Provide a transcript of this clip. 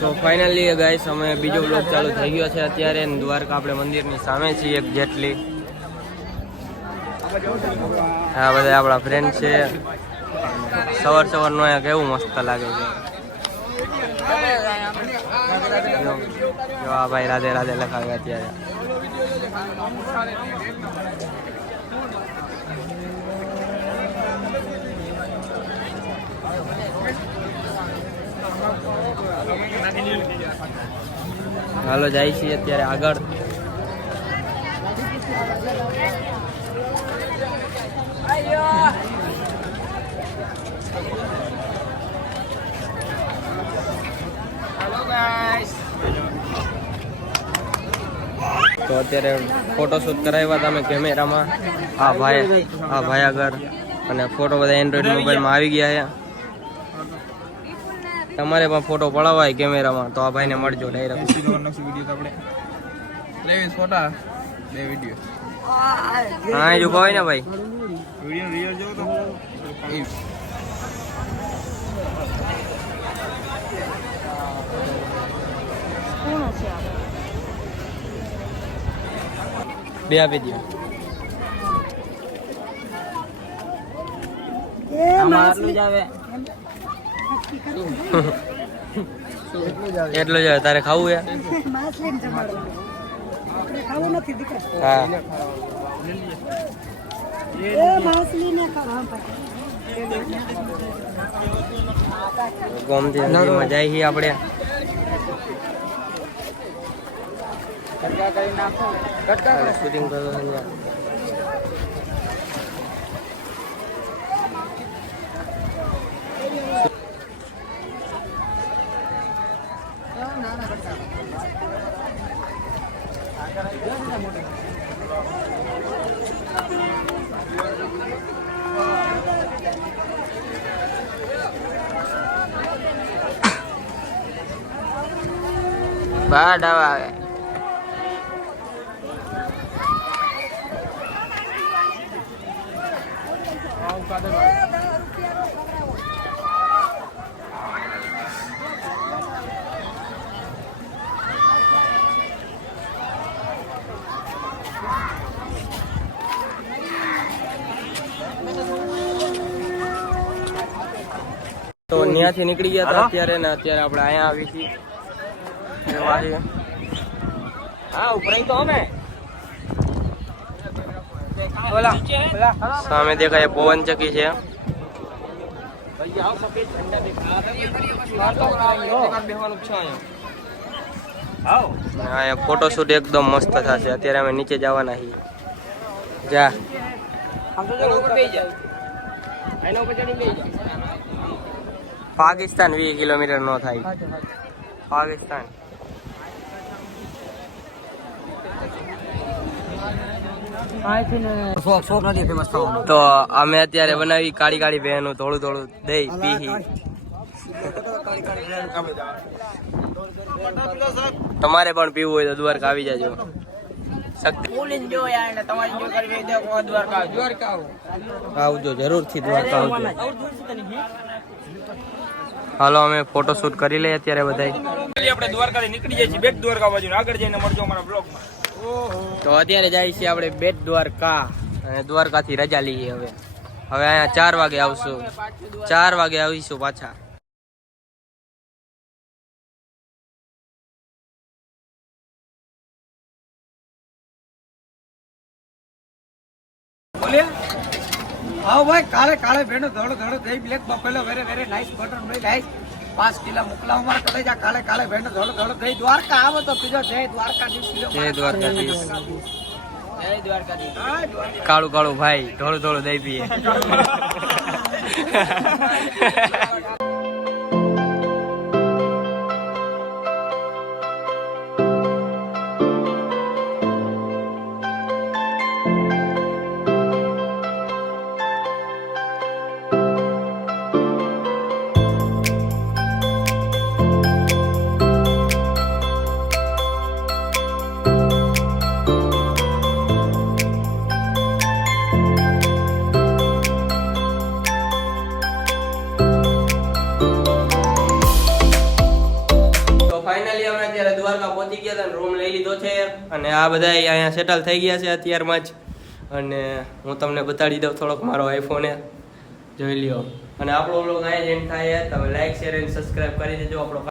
તો finally guys અમે બીજો બ્લોગ ચાલુ થઈ ગયો છે અત્યારે દ્વારકા આપણે મંદિરની સામે છીએ એક જેટલી. હા બધા આપણા ફ્રેન્ડ છે. સવાર સવારનો અહીંયા કેવું મસ્ત લાગે છે. જો ભાઈ રાધે રાધે લખાવે અત્યારે. હાલો જાય છીએ અત્યારે આગળ. તો અત્યારે ફોટોશૂટ કરાવ્યા તમે કેમેરામાં. આ ભાઈ આગળ અને ફોટો બધા એન્ડ્રોઈડ મોબાઈલમાં આવી ગયા છે. તમારે પણ ફોટો પડાવાય કેમેરામાં તો આ ભાઈને મળજો ડાયરેક્ટ. હા જો ભાઈ ને ભાઈ બે આપી દો. એટલું જ આવે તારે ખાવું છે? હા ગોમતી નદીમાં જાય છીએ આપણે. શૂટિંગ કરવાનું બહાર ડાવા આવે. તો ત્યાંથી નીકળી ગયા હતા અત્યારે ને અત્યારે આપણે અહીંયા આવી છીએ. સામે દેખાય પવન ચકી છે. ફોટોશૂટ એકદમ મસ્ત થશે. અત્યારે અમે નીચે જવાના છીએ. જા પાકિસ્તાન 20 કિલોમીટર નો થાય. પાકિસ્તાન તો અમે અત્યારે બનાવી કાળી કાળી બહેનું થોડું થોડું દહીં પીહી. તમારે પણ પીવું હોય તો દ્વારકા આવી જાજો. આવજો જરૂરથી દ્વારકા આવજો. હાલો અમે ફોટોશૂટ કરી લઈએ અત્યારે બધા. આપણે દ્વારકાથી નીકળી જઈએ છીએ બેટ દ્વારકા બાજુ. આગળ જઈને મળજો અમારા બ્લોગમાં. તો અત્યારે જાય છે આપણે બેટ દ્વારકા અને દ્વારકાથી રજા લઈએ. હવે અહીંયા 4 વાગે આવશું. 4 વાગે આવીશું પાછા. हाँ भाई काले काले भेड़ो दौड़ो दौड़ो दही black buffalo very very nice button भाई नाइस 5 किलो मुकला हमारा कलेजा काले काले भेड़ो दौड़ो दौड़ो दही द्वारका आवो तो पीजो जय द्वारकाधीश पीजो. જય દ્વારકાધીશ. કાળું કાળું ભાઈ થોડું થોડું દઈ પીએ. દ્વારકા પહોંચી ગયા હતા, રૂમ લઈ લીધો છે અને આ બધા અહીંયા સેટલ થઈ ગયા છે અત્યારમાં જ. અને હું તમને બતાડી દઉં થોડોક મારો આઈફોન જોઈ લ્યો. અને આપણો વ્લોગ અહીંયા જ એન્ડ થાય. તમે લાઈક શેર અને સબસ્ક્રાઇબ કરી દેજો. આપણો